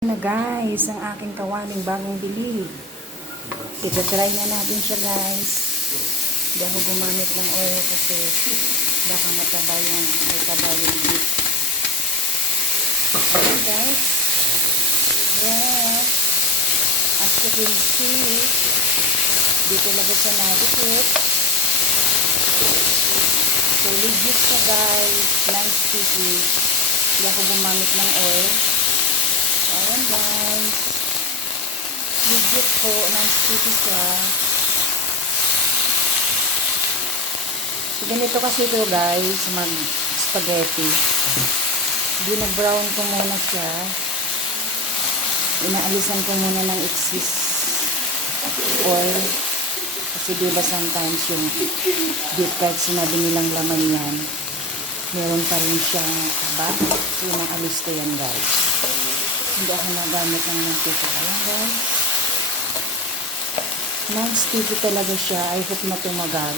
Na guys, ang aking kawaning bagong bili. Ito-try na natin siya guys. Hindi ako gumamit ng oil kasi baka may taba yung beef. Ayan guys. Yeah. As you can see, dito talaga siya nadikit. So legit siya guys. Non-sticky. Hindi ako gumamit ng oil. Ayan guys. Legit po, non-sticky siya. So, ganito kasi ito guys, mag-spaghetti. Binag-brown ko muna siya. Inaalisan ko muna ng excess oil. Kasi diba sometimes yung beef kahit sinabi nilang laman yan, meron pa rin siyang taba. So, inaalis ko yan guys. Hindi ako nagamit ng mantika. Ayan guys. Non-sticky talaga siya. I hope na tumagal.